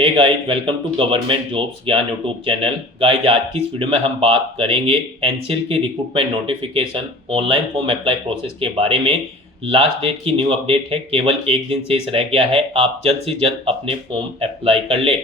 Hey guys, welcome to government jobs Gyan YouTube channel. Guys, आज की इस वीडियो में हम बात करेंगे एनसीएल के recruitment notification online form apply process के बारे में। लास्ट डेट की न्यू अपडेट है, केवल एक दिन शेष रह गया है। आप जल्द से जल्द अपने फॉर्म अप्लाई कर ले।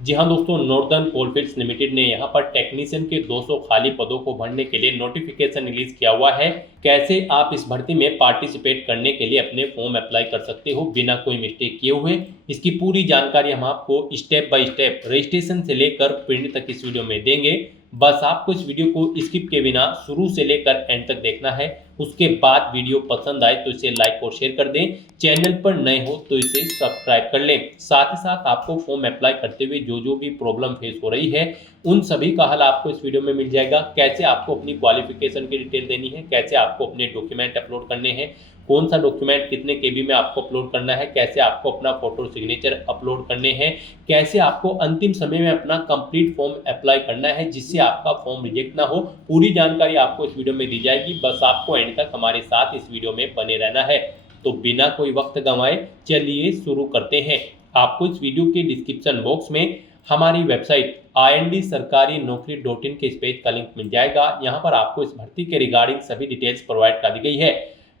जी हाँ दोस्तों, नॉर्दर्न कोलफील्ड्स लिमिटेड ने यहाँ पर टेक्नीशियन के 200 खाली पदों को भरने के लिए नोटिफिकेशन रिलीज किया हुआ है। कैसे आप इस भर्ती में पार्टिसिपेट करने के लिए अपने फॉर्म अप्लाई कर सकते हो बिना कोई मिस्टेक किए हुए, इसकी पूरी जानकारी हम आपको स्टेप बाय स्टेप रजिस्ट्रेशन से लेकर प्रिंट तक इस वीडियो में देंगे। बस आपको इस वीडियो को स्किप के बिना शुरू से लेकर एंड तक देखना है। उसके बाद वीडियो पसंद आए तो इसे लाइक और शेयर कर दें। चैनल पर नए हो तो इसे सब्सक्राइब कर लें। साथ ही साथ आपको फॉर्म अप्लाई करते हुए जो भी प्रॉब्लम फेस हो रही है उन सभी का हल आपको इस वीडियो में मिल जाएगा। कैसे आपको अपनी क्वालिफिकेशन की डिटेल देनी है, कैसे आपको अपने डॉक्यूमेंट अपलोड करने हैं, कौन सा डॉक्यूमेंट कितने केबी में आपको अपलोड करना है, कैसे आपको अपना फोटो सिग्नेचर अपलोड करने हैं, कैसे आपको अंतिम समय में अपना कंप्लीट फॉर्म अप्लाई करना है जिससे आपका फॉर्म रिजेक्ट ना हो, पूरी जानकारी आपको इस वीडियो में दी जाएगी। बस आपको एंड तक हमारे साथ इस वीडियो में बने रहना है। तो बिना कोई वक्त गंवाए चलिए शुरू करते हैं। आपको इस वीडियो के डिस्क्रिप्शन बॉक्स में हमारी वेबसाइट IND-sarkari-naukri.in के इस पेज का लिंक मिल जाएगा। यहाँ पर आपको इस भर्ती के रिगार्डिंग सभी डिटेल्स प्रोवाइड कर दी गई है।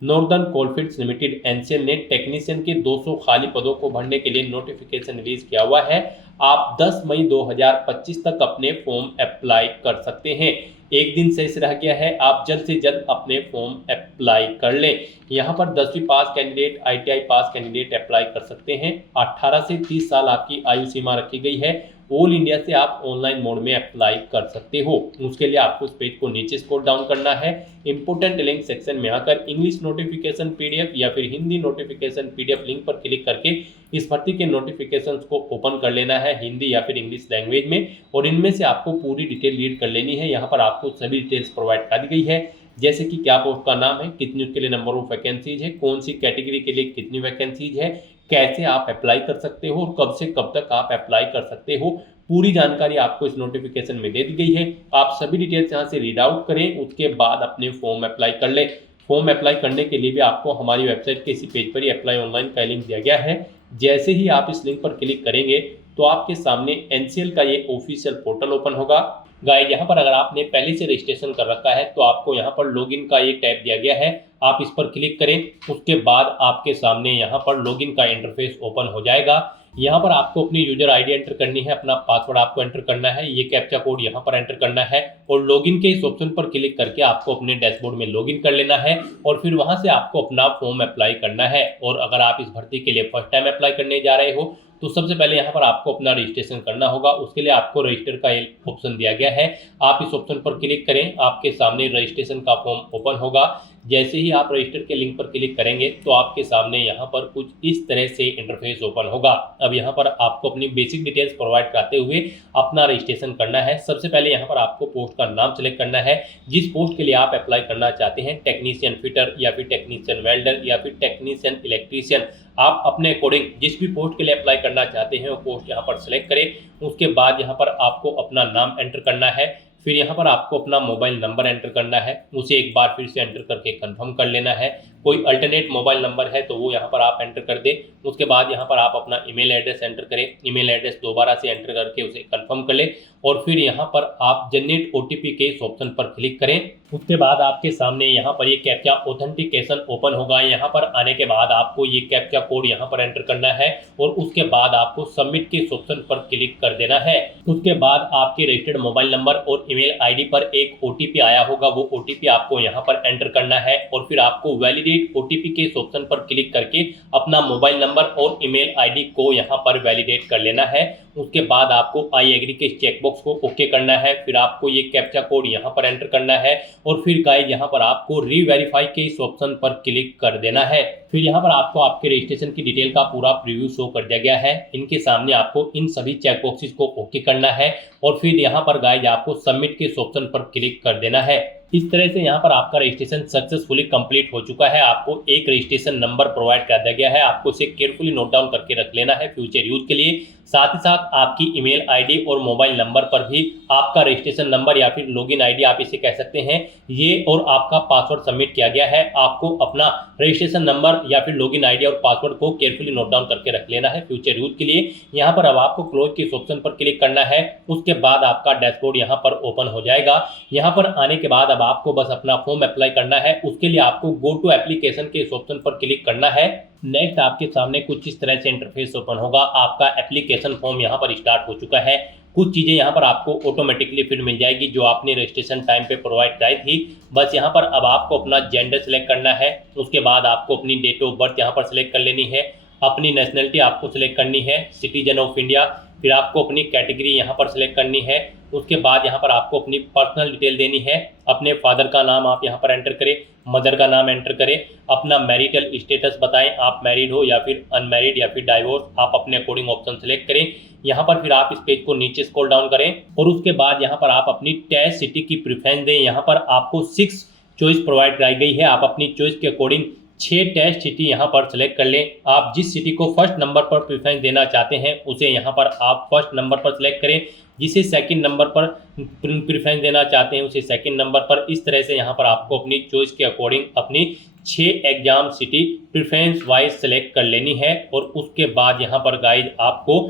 नॉर्दर्न कोलफील्ड्स लिमिटेड एनसीएल ने टेक्नीशियन के 200 खाली पदों को भरने के लिए नोटिफिकेशन रिलीज किया हुआ है। आप 10 मई 2025 तक अपने फॉर्म अप्लाई कर सकते हैं। एक दिन शेष रह गया है, आप जल्द से जल्द अपने फॉर्म अप्लाई कर लें। यहाँ पर 10वीं पास कैंडिडेट, ITI पास कैंडिडेट अप्लाई कर सकते हैं। 18 से 30 साल आपकी आयु सीमा रखी गई है। ऑल इंडिया से आप ऑनलाइन मोड में अप्लाई कर सकते हो। उसके लिए आपको इस पेज को नीचे स्क्रॉल डाउन करना है। इंपोर्टेंट लिंक सेक्शन में आकर इंग्लिश नोटिफिकेशन PDF या फिर हिंदी नोटिफिकेशन PDF लिंक पर क्लिक करके इस भर्ती के नोटिफिकेशंस को ओपन कर लेना है हिंदी या फिर इंग्लिश लैंग्वेज में, और इनमें से आपको पूरी डिटेल रीड कर लेनी है। यहाँ पर आपको सभी डिटेल्स प्रोवाइड कर दी गई है, जैसे कि क्या पोस्ट का नाम है, कितनी उसके लिए नंबर ऑफ वैकेंसीज है, कौन सी कैटेगरी के लिए कितनी वैकेंसीज है, कैसे आप अप्लाई कर सकते हो और कब से कब तक आप अप्लाई कर सकते हो। पूरी जानकारी आपको इस नोटिफिकेशन में दे दी गई है। आप सभी डिटेल्स यहाँ से रीड आउट करें, उसके बाद अपने फॉर्म अप्लाई कर लें। फॉर्म अप्लाई करने के लिए भी आपको हमारी वेबसाइट के इसी पेज पर ही अप्लाई ऑनलाइन का लिंक दिया गया है। जैसे ही आप इस लिंक पर क्लिक करेंगे तो आपके सामने एनसीएल का ये ऑफिशियल पोर्टल ओपन होगा। गाइस, यहाँ पर अगर आपने पहले से रजिस्ट्रेशन कर रखा है तो आपको यहाँ पर लॉगिन का ये टैब दिया गया है, आप इस पर क्लिक करें। उसके बाद आपके सामने यहाँ पर लॉगिन का इंटरफेस ओपन हो जाएगा। यहाँ पर आपको अपनी यूजर आईडी एंटर करनी है, अपना पासवर्ड आपको एंटर करना है, ये कैप्चा कोड यहाँ पर एंटर करना है और लॉगिन के इस ऑप्शन पर क्लिक करके आपको अपने डैशबोर्ड में लॉगिन कर लेना है और फिर वहाँ से आपको अपना फॉर्म अप्लाई करना है। और अगर आप इस भर्ती के लिए फर्स्ट टाइम अप्लाई करने जा रहे हो तो सबसे पहले यहाँ पर आपको अपना रजिस्ट्रेशन करना होगा। उसके लिए आपको रजिस्टर का ऑप्शन दिया गया है, आप इस ऑप्शन पर क्लिक करें। आपके सामने रजिस्ट्रेशन का फॉर्म ओपन होगा। जैसे ही आप रजिस्टर के लिंक पर क्लिक करेंगे तो आपके सामने यहाँ पर कुछ इस तरह से इंटरफेस ओपन होगा। अब यहाँ पर आपको अपनी बेसिक डिटेल्स प्रोवाइड कराते हुए अपना रजिस्ट्रेशन करना है। सबसे पहले यहाँ पर आपको पोस्ट का नाम सेलेक्ट करना है, जिस पोस्ट के लिए आप अप्लाई करना चाहते हैं, टेक्नीशियन फिटर या फिर टेक्नीशियन वेल्डर या फिर टेक्नीशियन इलेक्ट्रीशियन। आप अपने अकॉर्डिंग जिस भी पोस्ट के लिए अप्लाई करना चाहते हैं वो पोस्ट यहाँ पर सेलेक्ट करें। उसके बाद यहाँ पर आपको अपना नाम एंटर करना है, फिर यहाँ पर आपको अपना मोबाइल नंबर एंटर करना है, उसे एक बार फिर से एंटर करके कंफर्म कर लेना है। कोई अल्टरनेट मोबाइल नंबर है तो वो यहाँ पर आप एंटर कर दें। उसके बाद यहाँ पर आप अपना ईमेल एड्रेस एंटर करें, ईमेल एड्रेस दोबारा से एंटर करके उसे कंफर्म कर लें और फिर यहाँ पर आप जनरेट OTP के इस ऑप्शन पर क्लिक करें। उसके बाद आपके सामने यहाँ पर ये कैप्चा ऑथेंटिकेशन ओपन होगा। यहाँ पर आने के बाद आपको ये कैप्चा कोड यहाँ पर एंटर करना है और उसके बाद आपको सबमिट के इस ऑप्शन पर क्लिक कर देना है। उसके बाद आपके रजिस्टर्ड मोबाइल नंबर और ईमेल ID पर एक OTP आया होगा, वो OTP आपको यहाँ पर एंटर करना है और फिर आपको वैलिडेट OTP के इस ऑप्शन पर क्लिक करके अपना मोबाइल नंबर और ईमेल ID को यहाँ पर वैलिडेट कर लेना है। उसके बाद आपको आई एग्री के चेकबॉक्स को ओके करना है, फिर आपको ये कैप्चा कोड यहाँ पर एंटर करना है और फिर गाइस यहाँ पर आपको रीवेरीफाई के इस ऑप्शन पर क्लिक कर देना है। फिर यहाँ पर आपको आपके रजिस्ट्रेशन की डिटेल का पूरा प्रीव्यू शो कर दिया गया है। इनके सामने आपको इन सभी चेकबॉक्सेस को ओके करना है और फिर यहाँ पर गाइस आपको सबमिट के इस ऑप्शन पर क्लिक कर देना है। इस तरह से यहाँ पर आपका रजिस्ट्रेशन सक्सेसफुली कंप्लीट हो चुका है। आपको एक रजिस्ट्रेशन नंबर प्रोवाइड कर दिया गया है, आपको इसे केयरफुली नोट डाउन करके रख लेना है फ्यूचर यूज के लिए। साथ ही साथ आपकी ईमेल आईडी और मोबाइल नंबर पर भी आपका रजिस्ट्रेशन नंबर या फिर लॉगिन आईडी आप इसे कह सकते हैं, ये और आपका पासवर्ड सबमिट किया गया है। आपको अपना रजिस्ट्रेशन नंबर या फिर लॉगिन आईडी और पासवर्ड को केयरफुली नोट डाउन करके रख लेना है फ्यूचर यूज के लिए। यहाँ पर अब आपको क्लोज के इस ऑप्शन पर क्लिक करना है, उसके बाद आपका डैशबोर्ड यहाँ पर ओपन हो जाएगा। यहाँ पर आने के बाद अब आपको बस अपना फॉर्म अप्लाई करना है। उसके लिए आपको गो टू एप्लीकेशन के इस ऑप्शन पर क्लिक करना है। नेक्स्ट आपके सामने कुछ इस तरह से इंटरफेस ओपन होगा। आपका एप्लीकेशन फॉर्म यहाँ पर स्टार्ट हो चुका है। कुछ चीज़ें यहाँ पर आपको ऑटोमेटिकली फिर मिल जाएगी जो आपने रजिस्ट्रेशन टाइम पे प्रोवाइड कराई थी। बस यहाँ पर अब आपको अपना जेंडर सेलेक्ट करना है, उसके बाद आपको अपनी डेट ऑफ बर्थ यहाँ पर सेलेक्ट कर लेनी है, अपनी नेशनलिटी आपको सिलेक्ट करनी है सिटीजन ऑफ इंडिया, फिर आपको अपनी कैटेगरी यहाँ पर सिलेक्ट करनी है। उसके बाद यहाँ पर आपको अपनी पर्सनल डिटेल देनी है। अपने फादर का नाम आप यहाँ पर एंटर करें, मदर का नाम एंटर करें, अपना मैरिटल स्टेटस बताएं, आप मैरिड हो या फिर अनमैरिड या फिर डाइवोर्स, आप अपने अकॉर्डिंग ऑप्शन सेलेक्ट करें। यहाँ पर फिर आप इस पेज को नीचे स्क्रॉल डाउन करें और उसके बाद यहाँ पर आप अपनी टेस्ट सिटी की प्रेफरेंस दें। यहाँ पर आपको 6 चॉइस प्रोवाइड कराई गई है, आप अपनी चॉइस के अकॉर्डिंग 6 टेस्ट सिटी यहाँ पर सेलेक्ट कर लें। आप जिस सिटी को फर्स्ट नंबर पर प्रेफरेंस देना चाहते हैं उसे यहाँ पर आप फर्स्ट नंबर पर सेलेक्ट करें, जिसे सेकंड नंबर पर प्रेफरेंस देना चाहते हैं उसे सेकंड नंबर पर। इस तरह से यहाँ पर आपको अपनी चॉइस के अकॉर्डिंग अपनी 6 exam city preference wise select कर लेनी है। और उसके बाद यहाँ पर गाइज आपको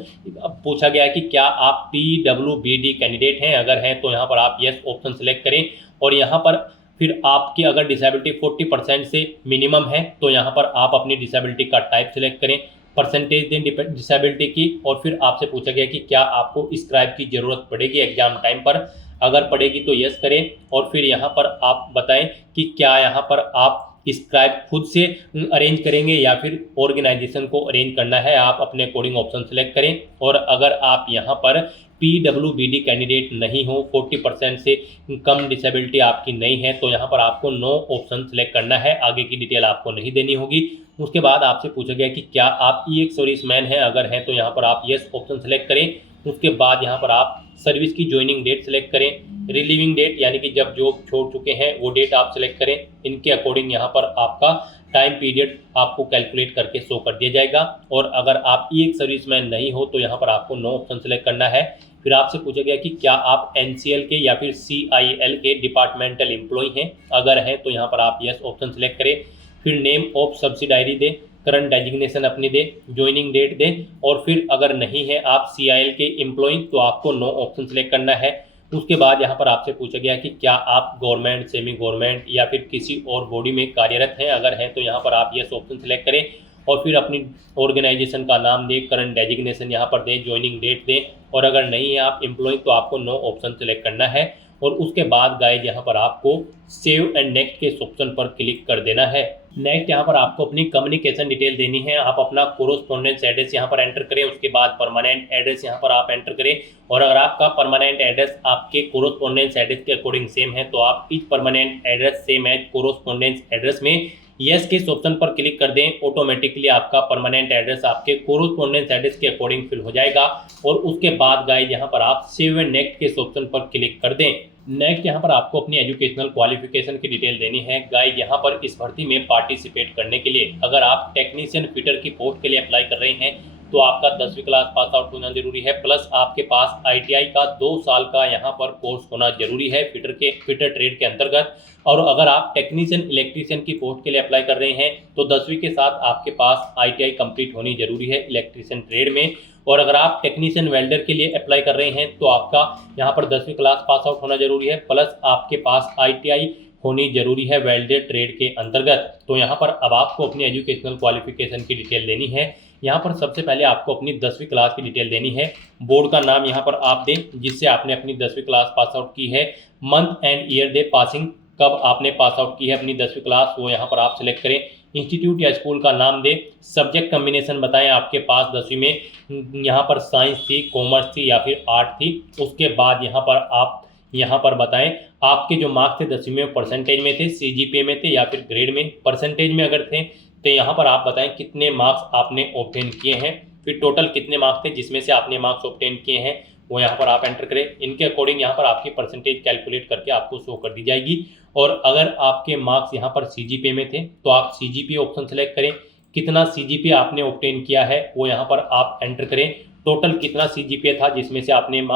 पूछा गया है कि क्या आप PWBD कैंडिडेट हैं, अगर हैं तो यहाँ पर आप यस ऑप्शन सेलेक्ट करें। और यहाँ पर फिर आपकी अगर डिसेबिलिटी 40% से मिनिमम है तो यहाँ पर आप अपनी डिसेबिलिटी का टाइप सेलेक्ट करें, परसेंटेज दें डिसेबिलिटी की। और फिर आपसे पूछा गया कि क्या आपको स्क्राइब की ज़रूरत पड़ेगी एग्जाम टाइम पर, अगर पड़ेगी तो यस करें। और फिर यहाँ पर आप बताएं कि क्या यहाँ पर आप स्क्राइब खुद से अरेंज करेंगे या फिर ऑर्गेनाइजेशन को अरेंज करना है, आप अपने अकॉर्डिंग ऑप्शन सेलेक्ट करें। और अगर आप यहाँ पर PWBD कैंडिडेट नहीं हो, 40% से कम डिसेबिलिटी आपकी नहीं है, तो यहाँ पर आपको नो ऑप्शन सेलेक्ट करना है, आगे की डिटेल आपको नहीं देनी होगी। उसके बाद आपसे पूछा गया कि क्या आप EX सर्विसमैन हैं, अगर हैं तो यहाँ पर आप यस ऑप्शन सेलेक्ट करें। उसके बाद यहाँ पर आप सर्विस की ज्वाइनिंग डेट सेलेक्ट करें, रिलीविंग डेट यानी कि जब जॉब छोड़ चुके हैं वो डेट आप सेलेक्ट करें। इनके अकॉर्डिंग यहाँ पर आपका टाइम पीरियड आपको कैलकुलेट करके शो कर दिया जाएगा। और अगर आप EX सर्विसमैन नहीं हो तो यहाँ पर आपको नो ऑप्शन सेलेक्ट करना है। फिर आपसे पूछा गया कि क्या आप NCL के या फिर CIL के डिपार्टमेंटल एम्प्लॉय हैं, अगर हैं तो यहाँ पर आप यस ऑप्शन सेलेक्ट करें। फिर नेम ऑफ सब्सिडायरी दें, करंट डेजिग्नेशन अपनी दें, ज्वाइनिंग डेट दें। और फिर अगर नहीं है आप CIL के एम्प्लॉय तो आपको नो ऑप्शन सेलेक्ट करना है। उसके बाद यहाँ पर आपसे पूछा गया कि क्या आप गवर्नमेंट, सेमी गवर्नमेंट या फिर किसी और बॉडी में कार्यरत हैं, अगर हैं तो यहाँ पर आप यस ऑप्शन सेलेक्ट करें। और फिर अपनी ऑर्गेनाइजेशन का नाम दें, करंट डेजिग्नेशन यहाँ पर दें, ज्वाइनिंग डेट दें। और अगर नहीं है आप एम्प्लॉय तो आपको नो ऑप्शन सेलेक्ट करना है। और उसके बाद गाइज यहाँ पर आपको सेव एंड नेक्स्ट के ऑप्शन पर क्लिक कर देना है। नेक्स्ट यहाँ पर आपको अपनी कम्युनिकेशन डिटेल देनी है। आप अपना कोरोस्पोंडेंस एड्रेस यहाँ पर एंटर करें, उसके बाद परमानेंट एड्रेस यहाँ पर आप एंटर करें। और अगर आपका परमानेंट एड्रेस आपके कोरोस्पोंडेंस एड्रेस के अकॉर्डिंग सेम है तो आप इस permanent address same as correspondence address में यस के ऑप्शन पर क्लिक कर दें। ऑटोमेटिकली आपका परमानेंट एड्रेस आपके कोरोस्पोंडेंस एड्रेस के अकॉर्डिंग फिल हो जाएगा। और उसके बाद गाइज यहाँ पर आप सेव एंड नेक्स्ट के ऑप्शन पर क्लिक कर दें। नेक्स्ट यहाँ पर आपको अपनी एजुकेशनल क्वालिफिकेशन की डिटेल देनी है। गाइज यहाँ पर इस भर्ती में पार्टिसिपेट करने के लिए अगर आप टेक्नीशियन फिटर की पोस्ट के लिए अप्लाई कर रहे हैं तो आपका 10वीं क्लास पास आउट होना जरूरी है, प्लस आपके पास ITI का 2 साल का यहाँ पर कोर्स होना जरूरी है फिटर ट्रेड के अंतर्गत। और अगर आप टेक्नीशियन इलेक्ट्रीशियन की पोस्ट के लिए अप्लाई कर रहे हैं तो 10वीं के साथ आपके पास ITI कंप्लीट होनी जरूरी है इलेक्ट्रीशियन ट्रेड में। और अगर आप टेक्नीशियन वेल्डर के लिए अप्लाई कर रहे हैं तो आपका यहाँ पर 10वीं क्लास पास आउट होना जरूरी है, प्लस आपके पास ITI होनी जरूरी है वेल्डर ट्रेड के अंतर्गत। तो यहाँ पर अब आपको अपनी एजुकेशनल क्वालिफिकेशन की डिटेल देनी है। यहाँ पर सबसे पहले आपको अपनी 10वीं क्लास की डिटेल देनी है। बोर्ड का नाम यहाँ पर आप दें जिससे आपने अपनी 10वीं क्लास पास आउट की है, month and year they passing, कब आपने पास आउट की है अपनी 10वीं क्लास वो यहाँ पर आप सिलेक्ट करें। इंस्टीट्यूट या स्कूल का नाम दें, सब्जेक्ट कम्बिनेशन बताएं आपके पास 10वीं में यहाँ पर साइंस थी, कॉमर्स थी या फिर आर्ट थी। उसके बाद यहाँ पर आप यहाँ पर बताएं आपके जो मार्क्स थे 10वीं में परसेंटेज में थे, CGPA में थे या फिर ग्रेड में। परसेंटेज में अगर थे तो यहाँ पर आप बताएं कितने मार्क्स आपने ऑब्टेन किए हैं, फिर टोटल कितने मार्क्स थे जिसमें से आपने मार्क्स ऑब्टेन किए हैं वो यहाँ पर आप एंटर करें। इनके अकॉर्डिंग यहाँ पर आपकी परसेंटेज कैलकुलेट करके आपको शो कर दी जाएगी। और अगर आपके मार्क्स यहाँ पर CGPA में थे तो आप CGPA ऑप्शन सेलेक्ट करें। कितना CGPA आपने ऑब्टेन किया है वो यहाँ पर आप एंटर करें। टोटल कितना CGPA था जिसमें से आपने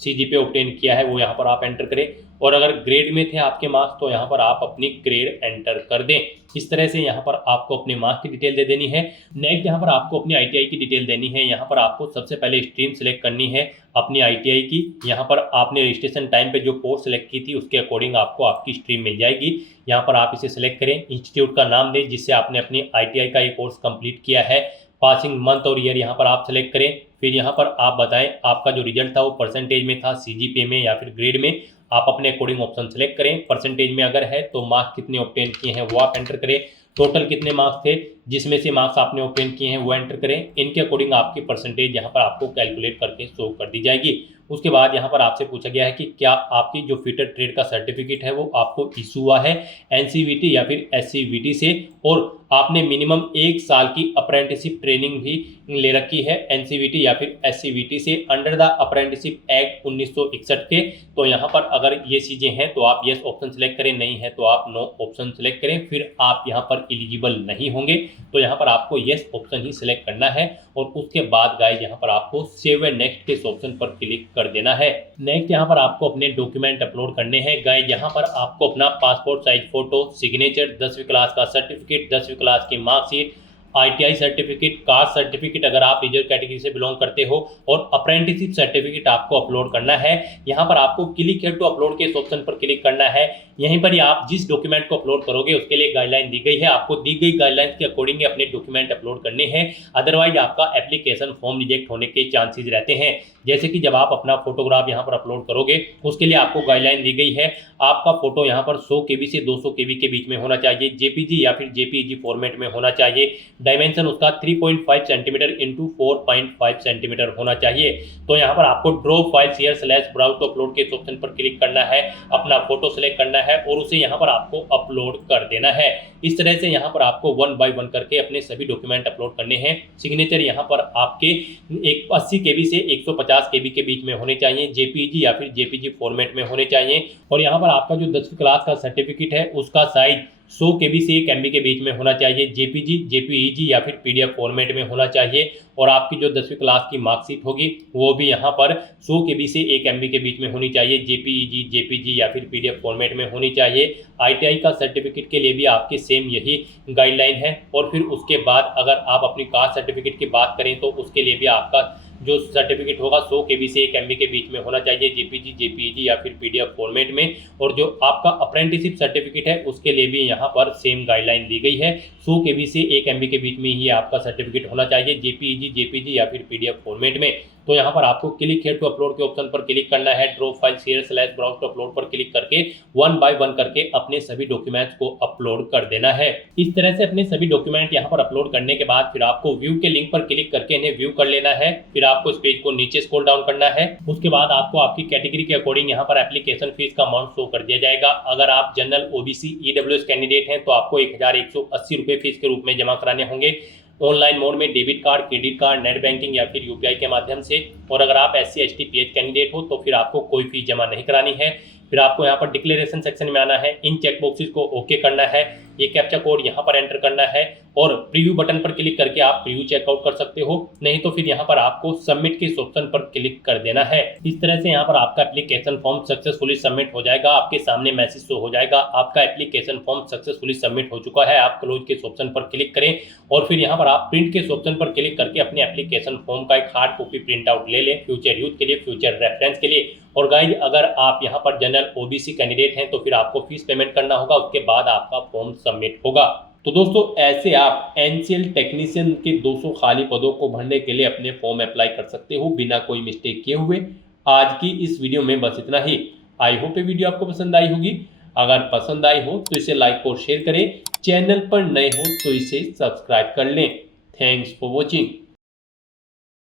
CGPA ऑब्टेन किया है वो यहाँ पर आप एंटर करें। और अगर ग्रेड में थे आपके मार्क्स तो यहाँ पर आप अपनी ग्रेड एंटर कर दें। इस तरह से यहाँ पर आपको अपने मार्क्स की डिटेल दे देनी है। नेक्स्ट यहाँ पर आपको अपनी ITI की डिटेल देनी है। यहाँ पर आपको सबसे पहले स्ट्रीम सेलेक्ट करनी है अपनी ITI की। यहाँ पर आपने रजिस्ट्रेशन टाइम पे जो कोर्स सेलेक्ट की थी उसके अकॉर्डिंग आपको आपकी स्ट्रीम मिल जाएगी। यहाँ पर आप इसे सेलेक्ट करें। इंस्टीट्यूट का नाम दें जिससे आपने अपनी ITI का ये कोर्स कंप्लीट किया है। पासिंग मंथ और ईयर यहाँ पर आप सेलेक्ट करें। फिर यहाँ पर आप बताएं आपका जो रिजल्ट था वो परसेंटेज में था, CGPA में या फिर ग्रेड में। आप अपने अकॉर्डिंग ऑप्शन सेलेक्ट करें। परसेंटेज में अगर है तो मार्क्स कितने ऑब्टेन किए हैं वो आप एंटर करें। टोटल कितने मार्क्स थे जिसमें से मार्क्स आपने ऑब्टेन किए हैं वो एंटर करें। इनके अकॉर्डिंग आपकी परसेंटेज यहाँ पर आपको कैलकुलेट करके शो कर दी जाएगी। उसके बाद यहाँ पर आपसे पूछा गया है कि क्या आपकी जो फिटर ट्रेड का सर्टिफिकेट है वो आपको इशू हुआ है NCVT या फिर SCVT से, और आपने मिनिमम 1 साल की अप्रेंटिसशिप ट्रेनिंग भी ले रखी है NCVT या फिर SCVT से अंडर द अप्रेंटिसशिप एक्ट 1961 के। तो यहाँ पर अगर ये चीज़ें हैं तो आप येस ऑप्शन सेलेक्ट करें, नहीं है तो आप नो ऑप्शन सेलेक्ट करें। फिर आप यहाँ पर एलिजिबल नहीं होंगे तो यहाँ पर आपको येस ऑप्शन ही सिलेक्ट करना है। और उसके बाद गाइस यहाँ पर आपको सेव एंड नेक्स्ट के ऑप्शन पर क्लिक कर देना है। नेक्स्ट यहाँ पर आपको अपने डॉक्यूमेंट अपलोड करने हैं। गाइस यहाँ पर आपको अपना पासपोर्ट साइज फोटो, सिग्नेचर, 10वीं क्लास का सर्टिफिकेट, 10वीं क्लास की marksheet, ITI certificate, caste certificate अगर आप रिजर्व कैटेगरी से बिलोंग करते हो, और अप्रेंटिसशिप सर्टिफिकेट आपको अपलोड करना है। यहाँ पर आपको क्लिक हियर टू अपलोड के इस ऑप्शन पर क्लिक करना है। यहीं पर ही आप जिस डॉक्यूमेंट को अपलोड करोगे उसके लिए गाइडलाइन दी गई है। आपको दी गई गाइडलाइन के अकॉर्डिंग अपने डॉक्यूमेंट अपलोड करने हैं, अदरवाइज आपका एप्लीकेशन फॉर्म रिजेक्ट होने के चांसेस रहते हैं। जैसे कि जब आप अपना फोटोग्राफ यहाँ पर अपलोड करोगे उसके लिए आपको गाइडलाइन दी गई है। आपका फोटो यहाँ पर 100 KB से 200 KB के बीच में होना चाहिए, JPG या फिर JPEG फॉर्मेट में होना चाहिए। डायमेंशन उसका 3.5 सेंटीमीटर इंटू 4.5 सेंटीमीटर होना चाहिए। तो यहाँ पर आपको draw file share slash browse to upload के इस ऑप्शन पर क्लिक करना है, अपना फोटो सेलेक्ट करना है और उसे यहाँ पर आपको अपलोड कर देना है। इस तरह से यहाँ पर आपको 1 बाय 1 करके अपने सभी डॉक्यूमेंट अपलोड करने हैं। सिग्नेचर यहाँ पर आपके 80 KB से 150 KB के बीच में होने चाहिए, JPEG या फिर JPG फॉर्मेट में होने चाहिए। और यहाँ पर आपका जो 10वीं क्लास का सर्टिफिकेट है उसका साइज 100 KB से 1 MB के बीच में होना चाहिए, JPG, JPEG या फिर PDF फॉर्मेट में होना चाहिए। और आपकी जो 10वीं क्लास की मार्कशीट होगी वो भी यहाँ पर 100 KB से 1 MB के बीच में होनी चाहिए, JPEG, JPG या फिर PDF फॉर्मेट में होनी चाहिए। ITI का सर्टिफिकेट के लिए भी आपके सेम यही गाइडलाइन है। और फिर उसके बाद अगर आप अपनी कास्ट सर्टिफिकेट की बात करें तो उसके लिए भी आपका जो सर्टिफिकेट होगा 100 KB से 1 MB के बीच में होना चाहिए, JPG, JPEG या फिर PDF फॉर्मेट में। और जो आपका अप्रेंटिसशिप सर्टिफिकेट है उसके लिए भी यहाँ पर सेम गाइडलाइन दी गई है, 100 KB से 1 MB के बीच में ही आपका सर्टिफिकेट होना चाहिए, JPEG, JPG या फिर PDF फॉर्मेट में। तो यहाँ पर आपको क्लिक हियर टू अपलोड के ऑप्शन पर क्लिक करना है, draw file share slash browse to upload पर क्लिक करके 1 बाय 1 करके अपने सभी डॉक्यूमेंट्स को अपलोड कर देना है। इस तरह से अपने सभी डॉक्यूमेंट यहाँ पर अपलोड करने के बाद फिर आपको व्यू के लिंक पर क्लिक करके इन्हें व्यू कर लेना है। फिर आपको इस पेज को नीचे स्क्रॉल डाउन करना है। उसके बाद आपको आपकी कैटेगरी के अकॉर्डिंग यहाँ पर एप्लीकेशन फीस का अमाउंट शो कर दिया जाएगा। अगर आप जनरल, OBC, EWS कैंडिडेट हैं तो आपको 1180 रुपये फीस के रूप में जमा कराने होंगे ऑनलाइन मोड में, debit card, credit card, net banking या फिर UPI के माध्यम से। और अगर आप SC, ST, PH कैंडिडेट हो तो फिर आपको कोई फीस जमा नहीं करानी है। फिर आपको यहाँ पर डिक्लेरेशन सेक्शन में आना है, इन चेक बॉक्सेस को ओके करना है, ये कैप्चा कोड यहाँ पर एंटर करना है और प्रीव्यू बटन पर क्लिक करके आप प्रीव्यू चेकआउट कर सकते हो। नहीं तो फिर यहाँ पर आपको सबमिट के ऑप्शन पर क्लिक कर देना है। इस तरह से यहाँ पर आपका एप्लीकेशन फॉर्म सक्सेसफुली सबमिट हो जाएगा। आपके सामने मैसेज शो हो जाएगा, आपका एप्लीकेशन फॉर्म सक्सेसफुली सबमिट हो चुका है। आप क्लोज के ऑप्शन पर क्लिक करें और फिर यहाँ पर आप प्रिंट के ऑप्शन पर क्लिक करके अपने एप्लीकेशन फॉर्म का एक हार्ड कॉपी प्रिंट आउट ले लें, फ्यूचर यूज के लिए, फ्यूचर रेफरेंस के लिए। और गाइज अगर आप यहाँ पर जनरल, OBC कैंडिडेट हैं तो फिर आपको फीस पेमेंट करना होगा, उसके बाद आपका फॉर्म सबमिट होगा। तो दोस्तों ऐसे आप NCL टेक्नीशियन के 200 खाली पदों को भरने के लिए अपने फॉर्म अप्लाई कर सकते हो बिना कोई मिस्टेक किए हुए। आज की इस वीडियो में बस इतना ही। आई होप ये वीडियो आपको पसंद आई होगी। अगर पसंद आई हो तो इसे लाइक और शेयर करें, चैनल पर नए हो तो इसे सब्सक्राइब कर लें। Thanks for watching.